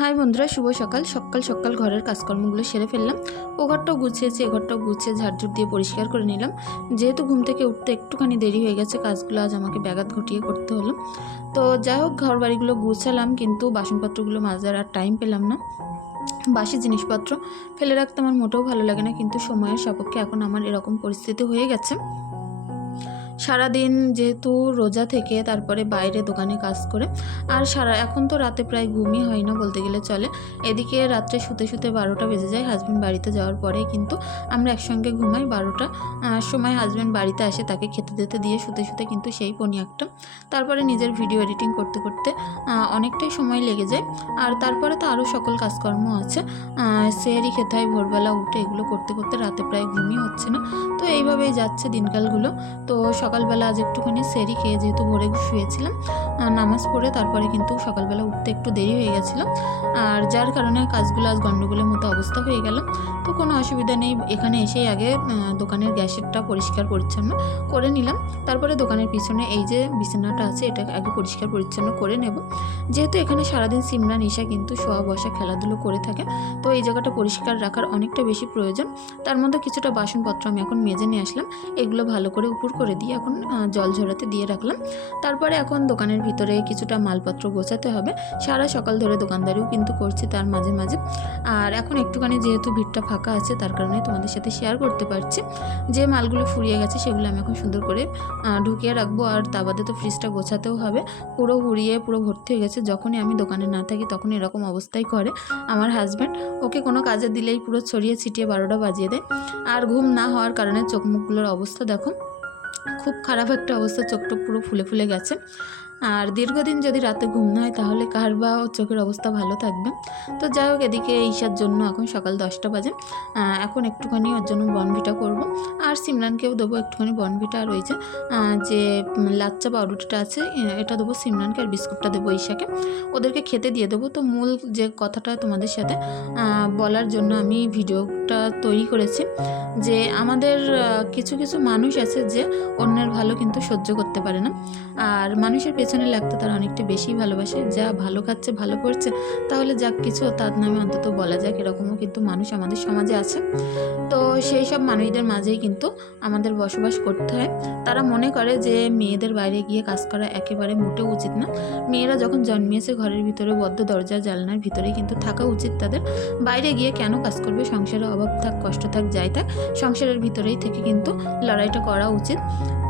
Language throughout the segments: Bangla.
হাই বন্ধুরা, শুভ সকাল। সকাল সকাল ঘরের কাজকর্মগুলো সেরে ফেললাম। ও ঘরটাও গুছিয়েছি, এ ঘরটাও গুছিয়ে ঝাড়ঝুট দিয়ে পরিষ্কার করে নিলাম। যেহেতু ঘুম থেকে উঠতে একটুখানি দেরি হয়ে গেছে, কাজগুলো আজ আমাকে ব্যাঘাত ঘটিয়ে করতে হলো। তো যাই হোক ঘর বাড়িগুলো গুছালাম, কিন্তু বাসনপত্রগুলো মাজার আর টাইম পেলাম না। বাসি জিনিসপত্র ফেলে রাখতে আমার মোটেও ভালো লাগে না, কিন্তু সময়ের সাপেক্ষে এখন আমার এরকম পরিস্থিতি হয়ে গেছে। সারাদিন যেহেতু রোজা থেকে তারপরে বাইরে দোকানে কাজ করে, আর সারা, এখন তো রাতে প্রায় ঘুমই হয় না বলতে গেলে চলে। এদিকে রাত্রে শুতে শুতে বারোটা বেজে যায় হাজব্যান্ড বাড়িতে যাওয়ার পরে কিন্তু আমরা একসঙ্গে ঘুমাই বারোটা। সময় হাজব্যান্ড বাড়িতে আসে তাকে খেতে দিতে দিয়ে শুতে শুতে কিন্তু সেই পনি একটা। তারপরে নিজের ভিডিও এডিটিং করতে করতে অনেকটাই সময় লেগে যায়। আর তারপরে তো আরও সকল কাজকর্ম আছে। সেহারি খেতে হয়, ভোরবেলা উঠে এগুলো করতে করতে রাতে প্রায় ঘুমই হচ্ছে না। তো এইভাবেই যাচ্ছে দিনকালগুলো। তো সকালবেলা আজ একটুখানি সেরি খেয়ে যেহেতু ভোরে শুয়েছিলাম নামাজ পড়ে তারপরে কিন্তু সকালবেলা উঠতে একটু দেরি হয়ে গেছিল। আর যার কারণে কাজগুলো আজ গণ্ডগোলের মতো অবস্থা হয়ে গেল। তো কোনো অসুবিধা নেই, এখানে এসেই আগে দোকানের গ্যাসেরটা পরিষ্কার পরিচ্ছন্ন করে নিলাম। তারপরে দোকানের পিছনে এই যে বিছানাটা আছে, এটা আগে পরিষ্কার পরিচ্ছন্ন করে নেব। যেহেতু এখানে সারাদিন সিমরান ঈশা কিন্তু শোয়া বসা খেলাধুলো করে থাকে, তো এই জায়গাটা পরিষ্কার রাখার অনেকটা বেশি প্রয়োজন। তার মধ্যে কিছুটা বাসনপত্র আমি এখন মেজে নিয়ে আসলাম। এগুলো ভালো করে উপর করে দিয়ে এখন জল ঝরাতে দিয়ে রাখলাম। তারপরে এখন দোকানের ভিতরে কিছুটা মালপত্র গোছাতে হবে। সারা সকাল ধরে দোকানদারিও কিন্তু করছি তার মাঝে মাঝে। আর এখন একটুখানি যেহেতু ভিড়টা ফাঁকা আছে, তার কারণে তোমাদের সাথে শেয়ার করতে পারছি। যে মালগুলো ফুরিয়ে গেছে, সেগুলো আমি এখন সুন্দর করে ঢুকিয়ে রাখব। আর তা বাদে তো ফ্রিজটা গোছাতেও হবে। পুরো হুড়িয়ে পুরো ভর্তি হয়ে গেছে। যখনই আমি দোকানে না থাকি তখন এরকম অবস্থাই করে আমার হাজব্যান্ড ওকে কোনো কাজে দিলেই পুরো ছড়িয়ে ছিটিয়ে বারোটা বাজিয়ে দেয়। আর ঘুম না হওয়ার কারণে চোখ মুখগুলোর অবস্থা দেখো, খুব খারাপ একটা অবস্থা। চোখটা পুরো ফুলে ফুলে গেছে। আর দীর্ঘদিন যদি রাতে ঘুম না হয়, তাহলে কার বা চোখের অবস্থা ভালো থাকবে? তো যাই হোক, এদিকে ঈশার জন্য এখন সকাল দশটা বাজে। এখন একটুখানি ওর জন্য বনভিটা করব। আর সিমরানকেও দেবো একটুখানি বনভিটা আর যে লাচ্চা পাউরুটিটা আছে এটা দেবো সিমরানকে আর বিস্কুটটা দেবো ঈশাকে। ওদেরকে খেতে দিয়ে দেবো। তো মূল যে কথাটা তোমাদের সাথে বলার জন্য আমি ভিডিওটা তৈরি করেছি যে আমাদের কিছু কিছু মানুষ আছে যে অন্যের ভালো কিন্তু সহ্য করতে পারে না। আর মানুষের পেছনে লাগতে তারা অনেকটা বেশি ভালোবাসে। যা ভালো খাচ্ছে, ভালো করছে, তাহলে যাক কিছু তার নামে অন্তত বলা যাক, এরকমও কিন্তু মানুষ আমাদের সমাজে আছে। তো সেই সব মানুষদের মাঝেই কিন্তু আমাদের বসবাস করতে হয়। তারা মনে করে যে মেয়েদের বাইরে গিয়ে কাজ করা একেবারে মোটেও উচিত না। মেয়েরা যখন জন্মিয়েছে ঘরের ভিতরে বদ্ধ দরজা জালনার ভিতরেই কিন্তু থাকা উচিত তাদের। বাইরে গিয়ে কেন কাজ করবে? সংসারে অভাব থাক, কষ্ট থাক, যাই থাক, সংসারের ভিতরেই থেকে কিন্তু লড়াইটা করা উচিত।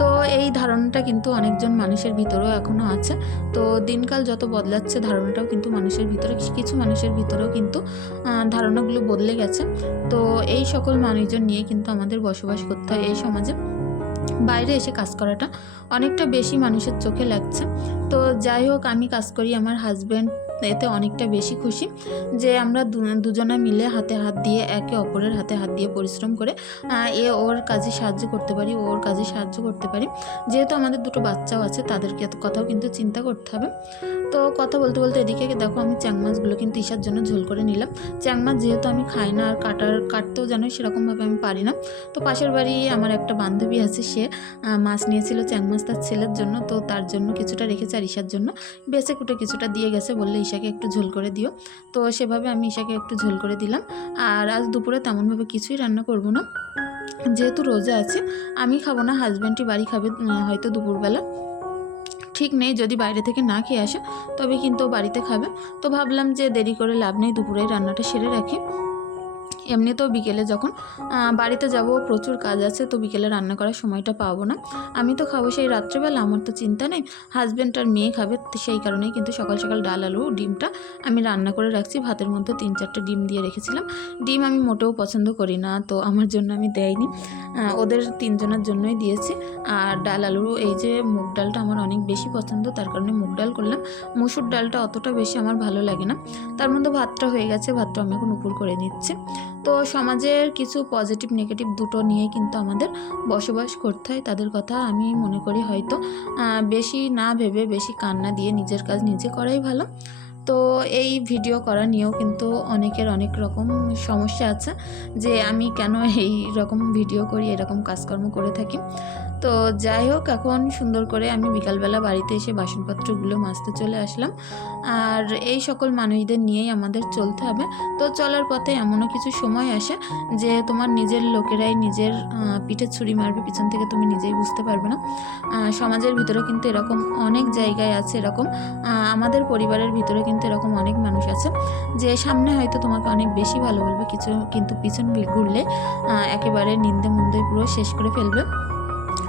তো এই ধারণাটা কিন্তু অনেকজন মানুষের ভিতরেও এখনও আছে তো দিনকাল যত বদলাচ্ছে ধারণাটাও কিন্তু মানুষের ভিতরে কিছু মানুষের ভিতরেও কিন্তু ধারণাগুলো বদলে গেছে। তো এই সকল মানুষজন নিয়ে কিন্তু আমাদের বসবাস করতে হয় এই সমাজে। বাইরে এসে কাজ করাটা অনেকটা বেশি মানুষের চোখে লাগছে। তো যাই হোক, আমি কাজ করি, আমার হাজব্যান্ড এতে অনেকটা বেশি খুশি যে আমরা দুজনা মিলে হাতে হাত দিয়ে একে অপরের হাতে হাত দিয়ে পরিশ্রম করে এ ওর কাজে সাহায্য করতে পারি ওর কাজে সাহায্য করতে পারি। যেহেতু আমাদের দুটো বাচ্চাও আছে, তাদেরকে কথাও কিন্তু চিন্তা করতে হবে। তো কথা বলতে বলতে এদিকে দেখো আমি চ্যাং মাছগুলো কিন্তু ঈশার জন্য ঝোল করে নিলাম। চ্যাং মাছ যেহেতু আমি খাই না, আর কাটার, কাটতেও জানো সেরকমভাবে আমি পারি না, তো পাশের বাড়ি আমার একটা বান্ধবী আছে, সে মাছ নিয়েছিল চ্যাং মাছ তার ছেলের জন্য, তো তার জন্য কিছুটা রেখেছে আর ঈশার জন্য। বেছে কুটে কিছুটা দিয়ে গেছে বললে ঈশাকে একটু ঝোল করে দিও। তো সেভাবে আমি ঈশাকে একটু ঝোল করে দিলাম। আর আজ দুপুরে তেমনভাবে কিছুই রান্না করব না। যেহেতু রোজা আছে, আমি খাব না হাজব্যান্ডটি বাড়ি খাবে হয়তো দুপুরবেলা। ঠিক নেই, যদি বাইরে থেকে না খেয়ে আসে, তবে কিন্তু বাড়িতে খাবে। তো ভাবলাম যে দেরি করে লাভ নেই দুপুরে রান্নাটা সেরে রাখি। এমনিতেও বিকেলে যখন বাড়িতে যাব, প্রচুর কাজ আছে, তো বিকেলে রান্না করার সময়টা পাবো না। আমি তো খাব সেই রাত্রেবেলা, আমার তো চিন্তা নেই। হাজব্যান্ড আর মেয়ে খাবে সেই কারণেই কিন্তু সকাল সকাল ডাল, আলু, ডিমটা আমি রান্না করে রাখছি। ভাতের মধ্যে তিন চারটে ডিম দিয়ে রেখেছিলাম। ডিম আমি মোটেও পছন্দ করি না, তো আমার জন্য আমি দেয়নি। ওদের তিনজনের জন্যই দিয়েছি। আর ডাল, আলু, এই যে মুগ ডালটা আমার অনেক বেশি পছন্দ, তার কারণে মুগ ডাল করলাম। মুসুর ডালটা অতটা বেশি আমার ভালো লাগে না। তার মধ্যে ভাতটা হয়ে গেছে, ভাতটা আমি এখন উপর করে নিচ্ছি। তো সমাজের কিছু পজিটিভ নেগেটিভ দুটো নিয়ে কিন্তু আমাদের বসবাস করতে হয়। তাদের কথা আমি মনে করি হয়তো বেশি না ভেবে, বেশি কান্না দিয়ে নিজের কাজ নিজে করাই ভালো। তো এই ভিডিও করা নিয়েও কিন্তু অনেকের অনেক রকম সমস্যা আছে যে আমি কেন এই রকম ভিডিও করি, এরকম কাজকর্ম করে থাকি। তো যাই হোক, এখন সুন্দর করে আমি বিকালবেলা বাড়িতে এসে বাসনপত্রগুলো মাজতে চলে আসলাম। আর এই সকল মানুষদের নিয়েই আমাদের চলতে হবে। তো চলার পথে এমনও কিছু সময় আসে যে তোমার নিজের লোকেরাই নিজের পিঠে ছুরি মারবে, পিছন থেকে তুমি নিজেই বুঝতে পারবে না। সমাজের ভিতরে কিন্তু এরকম অনেক জায়গায় আছে এরকম আমাদের পরিবারের ভিতরে কিন্তু এরকম অনেক মানুষ আছে যে সামনে হয়তো তোমাকে অনেক বেশি ভালো বলবে, কিছু কিন্তু পিছন ঘুরলে একেবারে নিন্দে মুন্দে পুরো শেষ করে ফেলবে।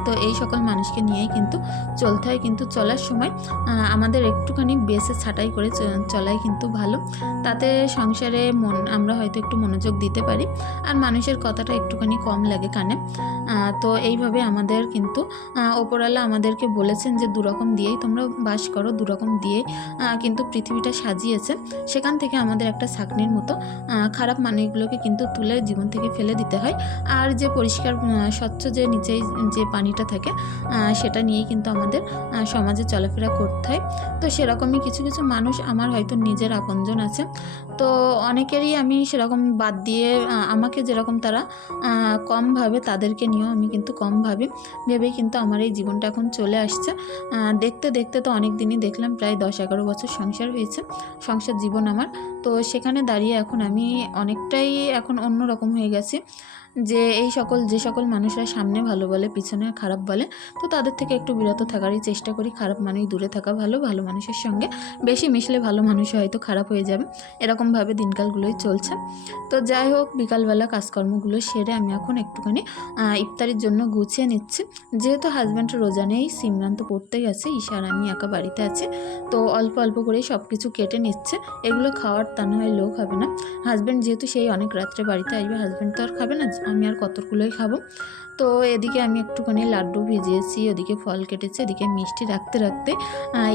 তো এই সকল মানুষকে নিয়েই কিন্তু চলতে হয়। কিন্তু চলার সময় আমাদের একটুখানি বেসে ছাঁটাই করে চলাই কিন্তু ভালো। তাতে সংসারে মন, আমরা হয়তো একটু মনোযোগ দিতে পারি। আর মানুষের কথাটা একটুখানি কম লাগে কানে। তো এইভাবে আমাদের কিন্তু ওপরওয়ালা আমাদেরকে বলেছেন যে, দুরকম দিয়েই তোমরা বাস করো, দুরকম দিয়ে কিন্তু পৃথিবীটা সাজিয়েছে। সেখান থেকে আমাদের একটা ছাকনির মতো খারাপ মানুষগুলোকে কিন্তু তুলে জীবন থেকে ফেলে দিতে হয়। আর যে পরিষ্কার স্বচ্ছ যে নিচেই যে পানিটা থাকে সেটা নিয়েই কিন্তু আমাদের সমাজে চলাফেরা করতে হয়। তো সেরকমই কিছু কিছু মানুষ আমার হয়তো নিজের আপনজন আছে। তো অনেকেরই আমি সেরকম বাদ দিয়ে আমাকে যেরকম তারা আহ, কম ভাবে তাদেরকে নিয়েও আমি কিন্তু কম ভাবি। ভেবেই কিন্তু আমার এই জীবনটা এখন চলে আসছে। দেখতে দেখতে তো অনেক দিনই দেখলাম প্রায় দশ এগারো বছর সংসার হয়েছে সংসার জীবন আমার। তো সেখানে দাঁড়িয়ে এখন আমি অনেকটাই এখন অন্যরকম হয়ে গেছি। যে এই সকল, যে সকল মানুষরা সামনে ভালো বলে, পিছনে খারাপ বলে, তো তাদের থেকে একটু বিরত থাকারই চেষ্টা করি। খারাপ মানুষ দূরে থাকা ভালো ভালো মানুষের সঙ্গে বেশি মিশলে ভালো মানুষ হয়তো খারাপ হয়ে যাবে। এরকমভাবে দিনকালগুলোই চলছে। তো যাই হোক, বিকালবেলা কাজকর্মগুলো সেরে আমি এখন একটুখানি ইফতারির জন্য গুছিয়ে নিচ্ছি। যেহেতু হাজব্যান্ড রোজা নেই, সিমরান তো পড়তে গেছে ঈশার আমি একা বাড়িতে আছি, তো অল্প অল্প করেই সব কিছু কেটে নিচ্ছে। এগুলো খাওয়ার তা নয় লোক হবে না। হাজব্যান্ড যেহেতু সেই অনেক রাত্রে বাড়িতে আসবে হাজব্যান্ড তো আর খাবে না। আমি আর কতগুলোই খাব? তো এদিকে আমি একটুখানি লাড্ডু ভিজিয়েছি, ওদিকে ফল কেটেছি, এদিকে মিষ্টি রাখতে রাখতে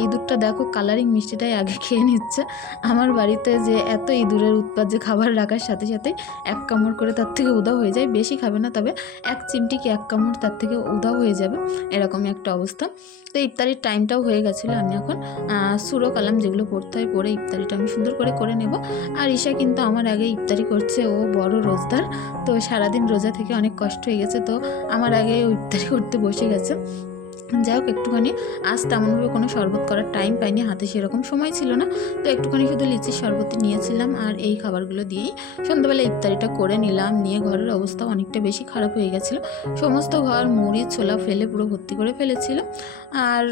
ইঁদুরটা দেখো কালারিং মিষ্টিটাই আগে খেয়ে নিচ্ছে। আমার বাড়িতে যে এত ইঁদুরের উৎপাদ যে খাবার রাখার সাথে সাথে এক কামড় করে তার থেকে উদাও হয়ে যায়, বেশি খাবে না, তবে এক চিমটি কি এক কামড় তার থেকে উদাও হয়ে যাবে, এরকমই একটা অবস্থা। তো ইফতারির টাইমটাও হয়ে গেছিল আমি এখন সুরো কালাম যেগুলো পড়তে হয় পরে ইফতারিটা আমি সুন্দর করে করে নেব। আর ঈশা কিন্তু আমার আগে ইফতারি করছে, ও বড় রোজদার, তো সারাদিন রোজা থেকে অনেক কষ্ট হয়ে গেছে তো আমার আগে ইফতারি করতে বসে গেছে। যাই হোক, একটুখানি আজ তেমনভাবে কোনো শরবত করার টাইম পাইনি, হাতে সেরকম সময় ছিল না। তো একটুখানি শুধু লিচির শরবত নিয়েছিলাম আর এই খাবারগুলো দিয়েই সন্ধ্যাবেলা ইফতারিটা করে নিলাম, নিয়ে ঘরের অবস্থা অনেকটা বেশি খারাপ হয়ে গেছিল। সমস্ত ঘর মুড়ি, ছোলা ফেলে পুরো ভর্তি করে ফেলেছিল। আর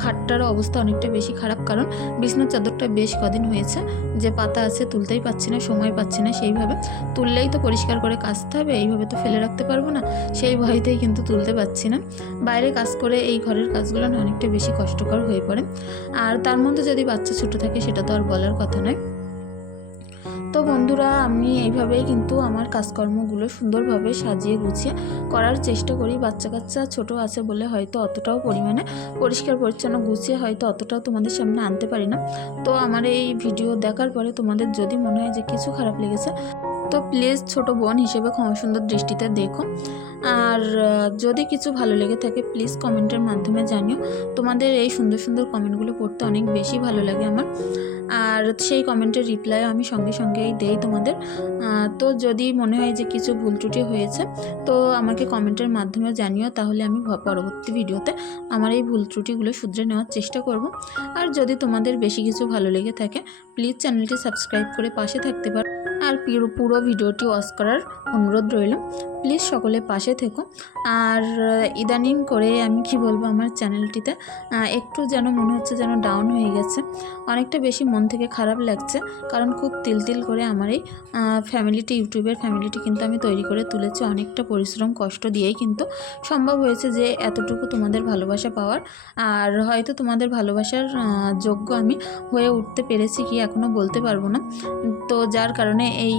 খাটটারও অবস্থা অনেকটা বেশি খারাপ কারণ বিছনার চাদরটা বেশ কদিন হয়েছে। যে পাতা আছে তুলতেই পাচ্ছি না, সময় পাচ্ছি না সেইভাবে। তুললেই তো পরিষ্কার করে কাচতে হবে, এইভাবে তো ফেলে রাখতে পারব না। সেই ভয়তেই কিন্তু তুলতে পারছি না। বাইরে কাজ করে এই ঘরের কাজগুলো না অনেকটা বেশি কষ্টকর হয়ে পড়ে। আর তার মধ্যে যদি বাচ্চা ছোটো থাকে সেটা তো আর বলার কথা নয়। তো বন্ধুরা, আমি এইভাবেই কিন্তু আমার কাজকর্মগুলো সুন্দরভাবে সাজিয়ে গুছিয়ে করার চেষ্টা করি। বাচ্চা কাচ্চা ছোট আছে বলে হয়তো অতটাও পরিমাণে পরিষ্কার পরিচ্ছন্ন গুছিয়ে হয়তো অতটাও তোমাদের সামনে আনতে পারি না। তো আমার এই ভিডিও দেখার পরে তোমাদের যদি মনে হয় যে কিছু খারাপ লেগেছে তো প্লিজ ছোট বোন হিসেবে ক্ষমা সুন্দর দৃষ্টিতে দেখো। আর যদি কিছু ভালো লেগে থাকে, প্লিজ কমেন্টের মাধ্যমে জানিও। তোমাদের এই সুন্দর সুন্দর কমেন্টগুলো পড়তে অনেক বেশি ভালো লাগে আমার। আর সেই কমেন্টের রিপ্লাই আমি সঙ্গে সঙ্গেই দেই তোমাদের। তো যদি মনে হয় যে কিছু ভুল ত্রুটি হয়েছে, তো আমাকে কমেন্টের মাধ্যমে জানিও, তাহলে আমি পরবর্তী ভিডিওতে আমার এই ভুল ত্রুটিগুলো শুধরে নেওয়ার চেষ্টা করব। আর যদি তোমাদের বেশি কিছু ভালো লেগে থাকে প্লিজ চ্যানেলটি সাবস্ক্রাইব করে পাশে থাকতে পারো আর পুরো ভিডিওটি ওয়াশ করার অনুরোধ রইল। প্লিজ সকলে পাশে থেকো। আর ইদানিং করে আমি কি বলব আমার চ্যানেলটিতে একটু যেন মনে হচ্ছে যেন ডাউন হয়ে গেছে। অনেকটা বেশি মন থেকে খারাপ লাগছে, কারণ খুব তিল তিল করে আমার এই ফ্যামিলিটি ইউটিউবের ফ্যামিলিটি কিন্তু আমি তৈরি করে তুলেছি। অনেকটা পরিশ্রম, কষ্ট দিয়েই কিন্তু সম্ভব হয়েছে যে এতটুকু তোমাদের ভালোবাসা পাওয়ার। আর হয়তো তোমাদের ভালোবাসার যোগ্য আমি হয়ে উঠতে পেরেছি কি এখনও বলতে পারব না। তো যার কারণে এই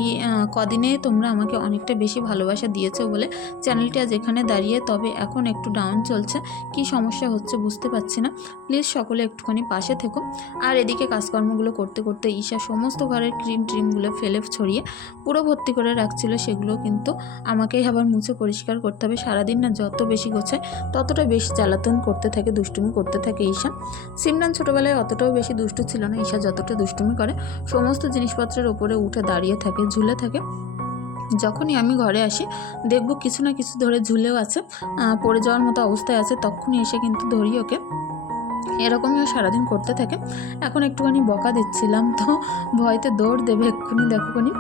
কদিনে তোমরা আমাকে অনেকটা বেশি ভালোবাসা দিয়েছ। বলে চ্যানেলটি আজ এখানে দাঁড়িয়ে। তবে এখন একটু ডাউন চলছে। কি সমস্যা হচ্ছে বুঝতে পারছি না। প্লিজ সকলে একটুখানি পাশে থেকো। আর এদিকে কাজকর্মগুলো করতে করতে ঈশা সমস্ত ঘরের ক্রিম ট্রিমগুলো ফেলে ছড়িয়ে পুরো ভর্তি করে রাখছিল। সেগুলো কিন্তু আমাকেই আবার মুছে পরিষ্কার করতে হবে। সারাদিন না যত বেশি গোছায় ততটা বেশি জ্বালাতন করতে থাকে, দুষ্টুমি করতে থাকে ঈশা। সিমরান ছোটোবেলায় অতটাও বেশি দুষ্টু ছিল না। ঈশা যতটা দুষ্টুমি করে, সমস্ত জিনিসপত্রের ওপরে উঠে দাঁড়িয়ে থাকে, ঝুলে থাকে। যখনই আমি ঘরে আসি, দেখব কিছু না কিছু ধরে ঝুলেও আছে পড়ে যাওয়ার মতো অবস্থায় আছে, তখনই এসে কিন্তু ধরি ওকে। এরকমই ও সারাদিন করতে থাকে। এখন একটুখানি বকা দিচ্ছিলাম, তো ভয়তে দৌড় দেবে এক্ষুনি দেখোনি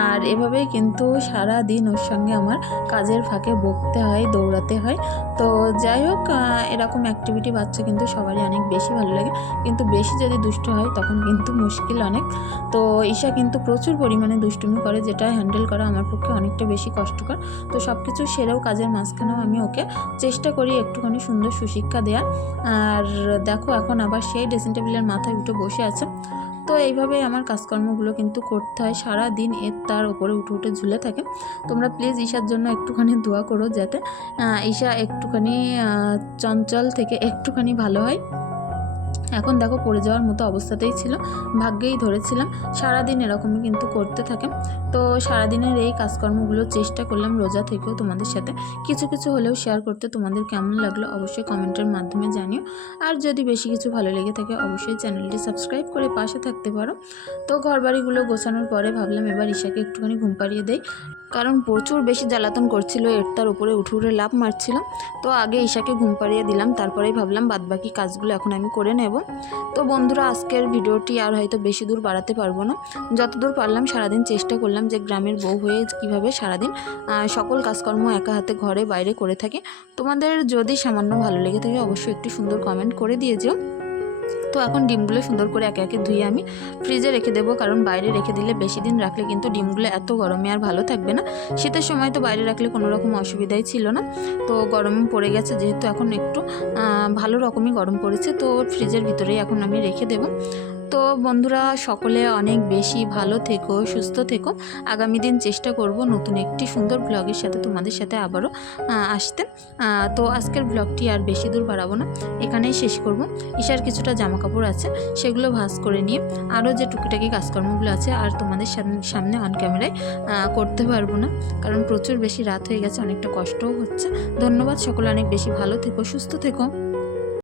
আর এভাবেই কিন্তু সারা দিন ওর সঙ্গে আমার কাজের ফাঁকে বকতে হয়, দৌড়াতে হয়। তো যাই হোক এরকম অ্যাক্টিভিটি বাচ্চা কিন্তু সবারই অনেক বেশি ভালো লাগে। কিন্তু বেশি যদি দুষ্ট হয়, তখন কিন্তু মুশকিল অনেক। তো ঈশা কিন্তু প্রচুর পরিমাণে দুষ্টুমি করে, যেটা হ্যান্ডেল করা আমার পক্ষে অনেকটা বেশি কষ্টকর। তো সব কিছু সেরেও কাজের মাঝখানেও আমি ওকে চেষ্টা করি একটুখানি সুন্দর সুশিক্ষা দেওয়ার আর দেখো, এখন আবার সেই ড্রেসিং টেবিলের মাথায় উঠে বসে আছে। তো এইভাবেই আমার কাজকর্মগুলো কিন্তু করতে হয়। সারা দিন এর তার উপরে উঠে উঠে ঝুলে থাকে। তোমরা প্লিজ ঈশার জন্য একটুখানি দোয়া করো যাতে ঈশা একটুখানি চঞ্চল থেকে একটুখানি ভালো হয়। এখন দেখো পড়ে যাওয়ার মতো অবস্থাতেই ছিল, ভাগ্যেই ধরেছিলাম। সারাদিন এরকমই কিন্তু করতে থাকে। তো সারাদিনের এই কাজকর্মগুলো চেষ্টা করলাম রোজা থেকেও তোমাদের সাথে। কিছু কিছু হলেও শেয়ার করতে তোমাদের কেমন লাগল অবশ্যই কমেন্টের মাধ্যমে জানিও। আর যদি বেশি কিছু ভালো লেগে থাকে অবশ্যই চ্যানেলটি সাবস্ক্রাইব করে পাশে থাকতে পারো। তো ঘরবাড়িগুলো গোছানোর পরে ভাবলাম এবার ঈশাকে একটুখানি ঘুম পাড়িয়ে দেই। কারণ প্রচুর বেশি জ্বালাতন করছিল, এর তার উপরে উঠে উঠে লাভ মারছিল। তো আগে ঈশাকে ঘুম পাড়িয়ে দিলাম, তারপরেই ভাবলাম বাদবাকি কাজগুলো এখন আমি করে নেব। তো বন্ধুরা, আজকের ভিডিওটি আর হয়তো বেশি দূর বাড়াতে পারব না। যতদূর পারলাম, সারাদিন চেষ্টা করলাম যে গ্রামের বউ হয়ে কীভাবে সারাদিন সকল কাজকর্ম একা হাতে ঘরে বাইরে করে থাকে। তোমাদের যদি সামান্য ভালো লেগে থাকে, অবশ্যই একটু সুন্দর কমেন্ট করে দিয়ে যেও। তো এখন ডিমগুলো সুন্দর করে একে একে ধুয়ে আমি ফ্রিজে রেখে দেবো। কারণ বাইরে রেখে দিলে বেশি দিন রাখলে কিন্তু ডিমগুলো এত গরমে আর ভালো থাকবে না। শীতের সময় তো বাইরে রাখলে কোনো রকম অসুবিধাই ছিল না। তো গরম পড়ে গেছে যেহেতু এখন একটু ভালো রকমই গরম পড়েছে। তো ফ্রিজের ভিতরেই এখন আমি রেখে দেবো। তো বন্ধুরা, সকলে অনেক বেশি ভালো থেকো, সুস্থ থেকো। আগামী দিন চেষ্টা করব নতুন একটি সুন্দর ব্লগের সাথে তোমাদের সাথে আবারও আসতে। তো আজকের ব্লগটি আর বেশি দূর বাড়াবো না। এখানেই শেষ করব। ঈশার কিছুটা জামা কাপড় আছে, সেগুলো ভাঁজ করে নিয়ে আরও যে টুকিটাকি কাজকর্মগুলো আছে আর তোমাদের সামনে অন ক্যামেরায় করতে পারব না। কারণ প্রচুর বেশি রাত হয়ে গেছে, অনেকটা কষ্টও হচ্ছে। ধন্যবাদ, সকলে অনেক বেশি ভালো থেকো, সুস্থ থেকো।